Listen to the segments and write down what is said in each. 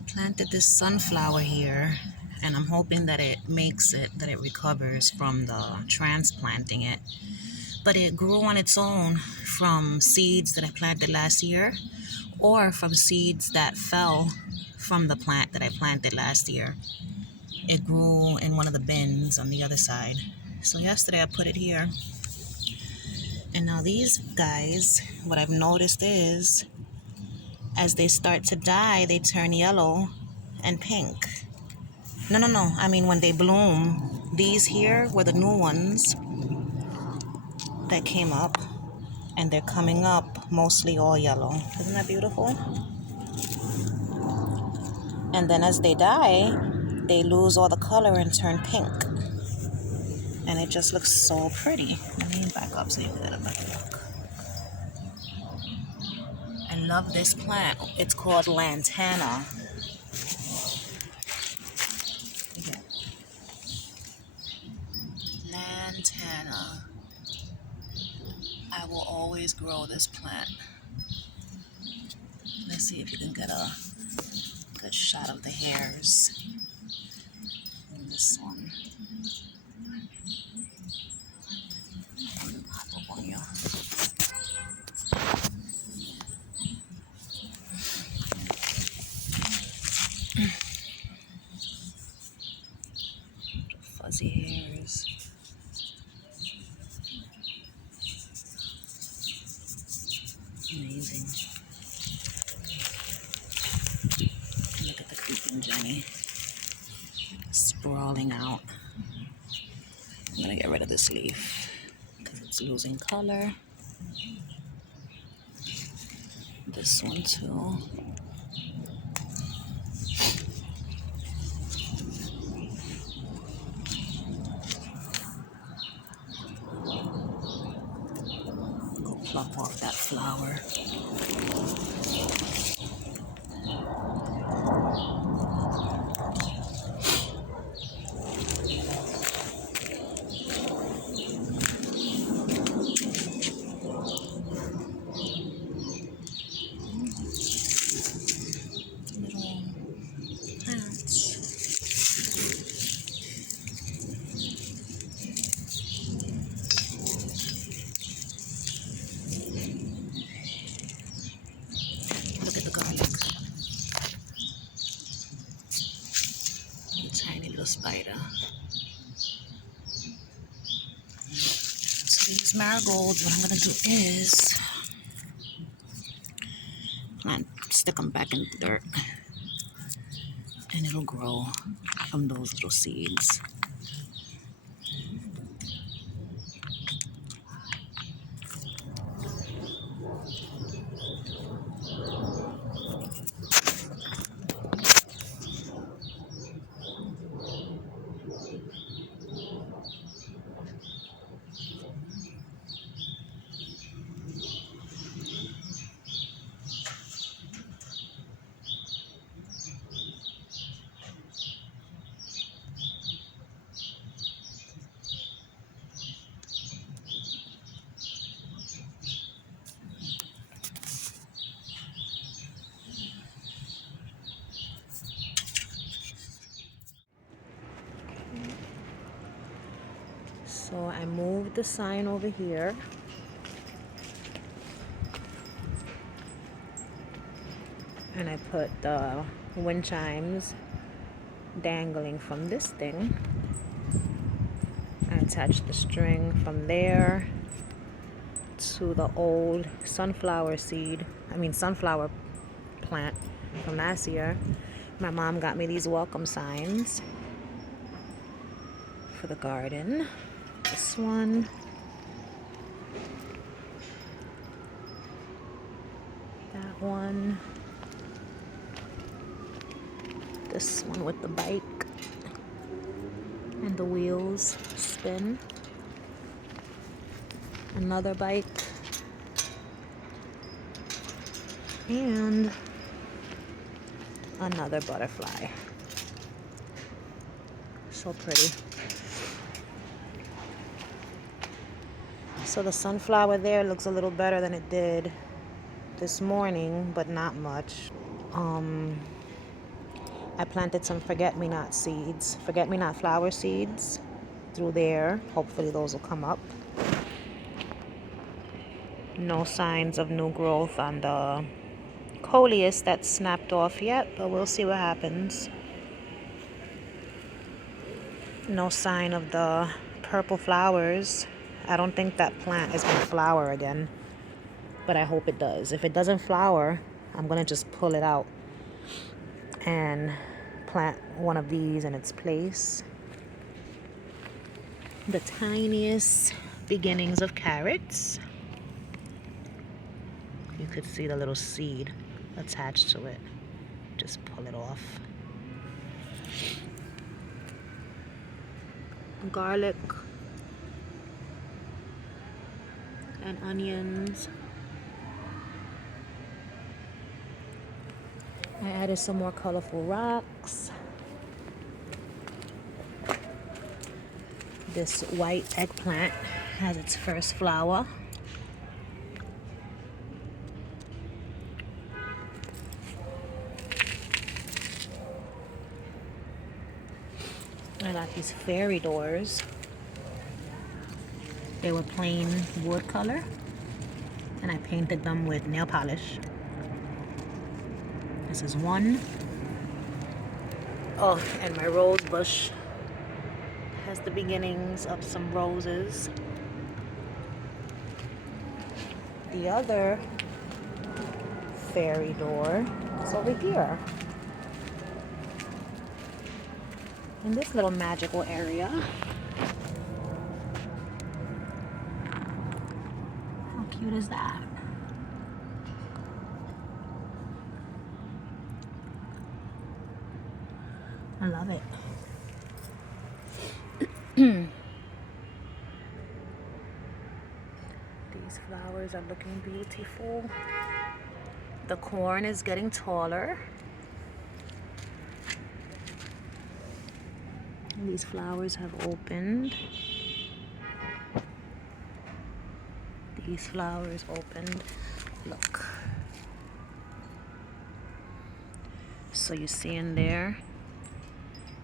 I planted this sunflower here, and I'm hoping that it recovers from the transplanting it. But it grew on its own from seeds that I planted last year, or from seeds that fell from the plant that I planted last year. It grew in one of the bins on the other side. So yesterday I put it here. And now these guys, what I've noticed is, as they start to die, they turn yellow and pink. No. I mean, when they bloom, these here were the new ones that came up, and they're coming up mostly all yellow. Isn't that beautiful? And then as they die, they lose all the color and turn pink. And it just looks so pretty. Let me back up so you can get a better look. I love this plant. It's called lantana. Lantana. I will always grow this plant. Let's see if you can get a good shot of the hairs in this one. Hop up on you. Fuzzy hairs. Amazing. Look at the creeping Jenny sprawling out. I'm gonna get rid of this leaf because it's losing color. This one too. Go pluck off that flower. Little plants. Look at the garlic. A tiny little spider. So these marigolds, what I'm gonna do is stick them back in the dirt, and it'll grow from those little seeds. So I moved the sign over here. And I put the wind chimes dangling from this thing. I attached the string from there to the old sunflower plant from last year. My mom got me these welcome signs for the garden. This one. That one. This one with the bike and the wheels spin. Another bike. And another butterfly. So pretty. So the sunflower there looks a little better than it did this morning, but not much. I planted some forget-me-not seeds, forget-me-not flower seeds through there. Hopefully those will come up. No signs of new growth on the coleus that snapped off yet, but we'll see what happens. No sign of the purple flowers. I don't think that plant is going to flower again, but I hope it does. If it doesn't flower, I'm going to just pull it out and plant one of these in its place. The tiniest beginnings of carrots. You could see the little seed attached to it. Just pull it off. Garlic and onions. I added some more colorful rocks. This white eggplant has its first flower. I got these fairy doors. They were plain wood color, and I painted them with nail polish. This is one. Oh, and my rose bush has the beginnings of some roses. The other fairy door is over here, in this little magical area. How cute is that? I love it. These flowers are looking beautiful. The corn is getting taller. These flowers have opened. These flowers opened. Look. So you see in there,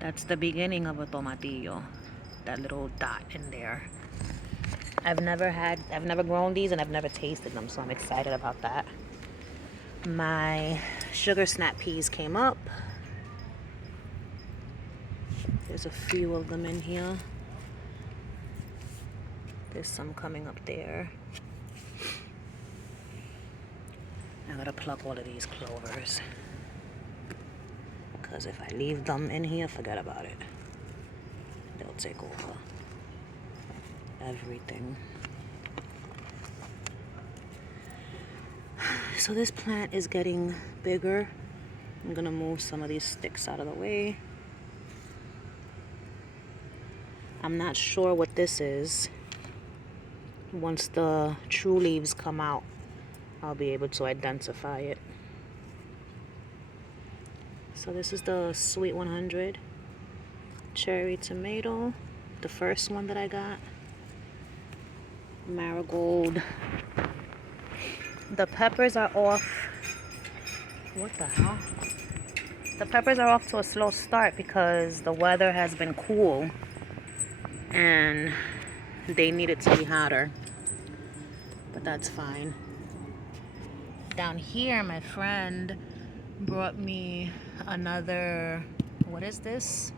that's the beginning of a tomatillo. That little dot in there. I've never grown these and I've never tasted them, so I'm excited about that. My sugar snap peas came up. There's a few of them in here. There's some coming up there. I gotta pluck all of these clovers, because if I leave them in here, forget about it. They'll take over everything. So this plant is getting bigger. I'm gonna move some of these sticks out of the way. I'm not sure what this is. Once the true leaves come out, I'll be able to identify it. So this is the Sweet 100 cherry tomato, the first one that I got. Marigold. The peppers are off. What the hell? The peppers are off to a slow start because the weather has been cool and they need it to be hotter, but that's fine. Down here, my friend brought me another, what is this?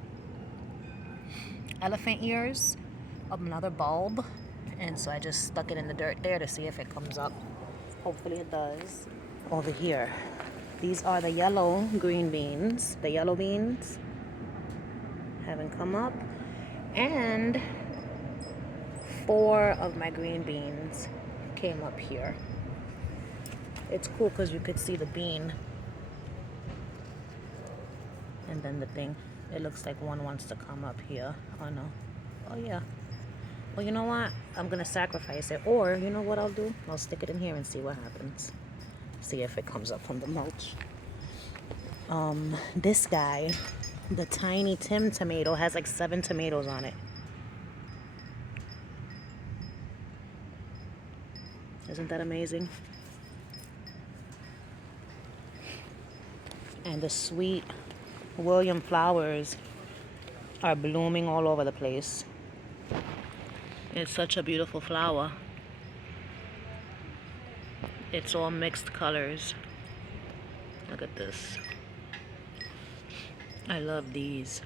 Elephant ears of another bulb, and so I just stuck it in the dirt there to see if it comes up. Hopefully it does. Over here, these are the yellow green beans. The yellow beans haven't come up, and 4 of my green beans came up here. It's cool because you could see the bean and then the thing. It looks like one wants to come up here. Oh no. Oh yeah. Well, you know what? I'm gonna sacrifice it, or you know what I'll do? I'll stick it in here and see what happens. See if it comes up from the mulch. This guy, the Tiny Tim tomato, has like 7 tomatoes on it. Isn't that amazing? And the Sweet William flowers are blooming all over the place. It's such a beautiful flower. It's all mixed colors. Look at this. I love these.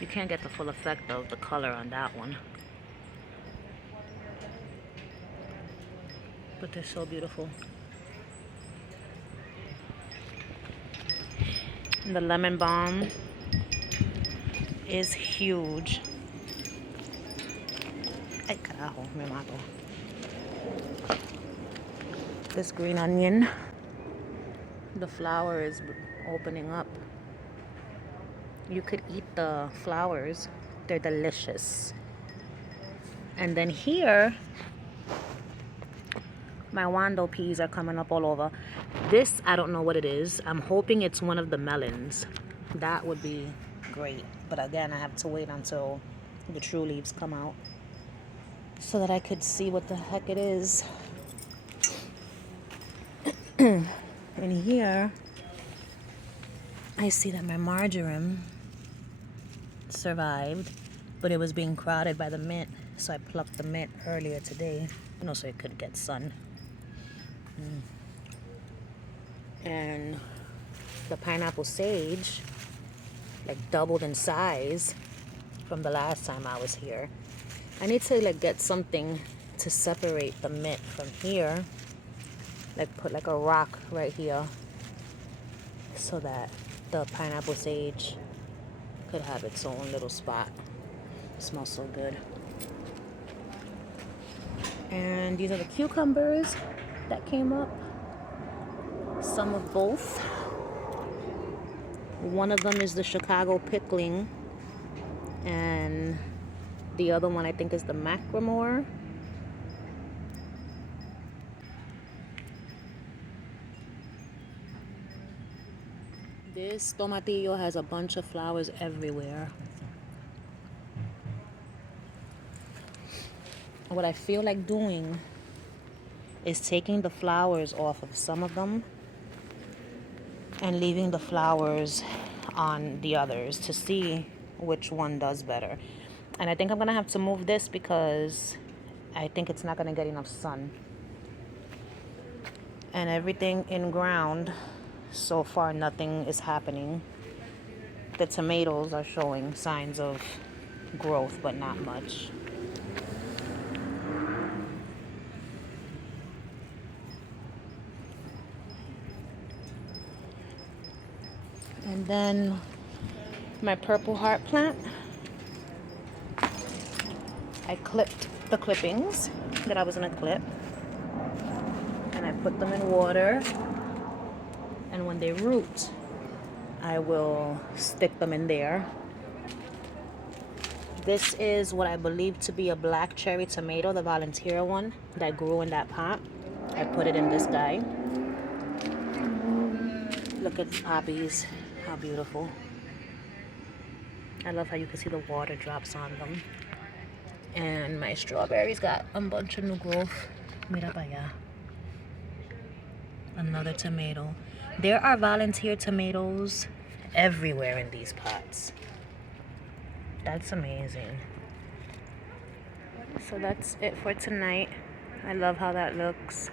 You can't get the full effect of the color on that one. But they're so beautiful. The lemon balm is huge. Ay, carajo, me mato. This green onion, the flower is opening up. You could eat the flowers. They're delicious. And then here, my wando peas are coming up all over. This, I don't know what it is. I'm hoping it's one of the melons. That would be great. But again, I have to wait until the true leaves come out so that I could see what the heck it is. And here, I see that my marjoram survived, but it was being crowded by the mint, so I plucked the mint earlier today, so it could get sun. And the pineapple sage like doubled in size from the last time I was here. I need to like get something to separate the mint from here, like put like a rock right here so that the pineapple sage could have its own little spot. It smells so good. And these are the cucumbers that came up. Some of both. One of them is the Chicago pickling, and the other one I think is the Macklemore. This tomatillo has a bunch of flowers everywhere. What I feel like doing is taking the flowers off of some of them and leaving the flowers on the others to see which one does better. And I think I'm gonna have to move this because I think it's not gonna get enough sun. And everything in ground, so far nothing is happening. The tomatoes are showing signs of growth, but not much. And then my purple heart plant, I clipped the clippings that I was gonna clip, and I put them in water, and when they root, I will stick them in there. This is what I believe to be a black cherry tomato, the Volunteer one that grew in that pot. I put it in this guy. Look at the poppies, how beautiful. I love how you can see the water drops on them. And my strawberries got a bunch of new growth. Mira para allá. Another tomato. There are Volunteer tomatoes everywhere in these pots. That's amazing. So that's it for tonight. I love how that looks.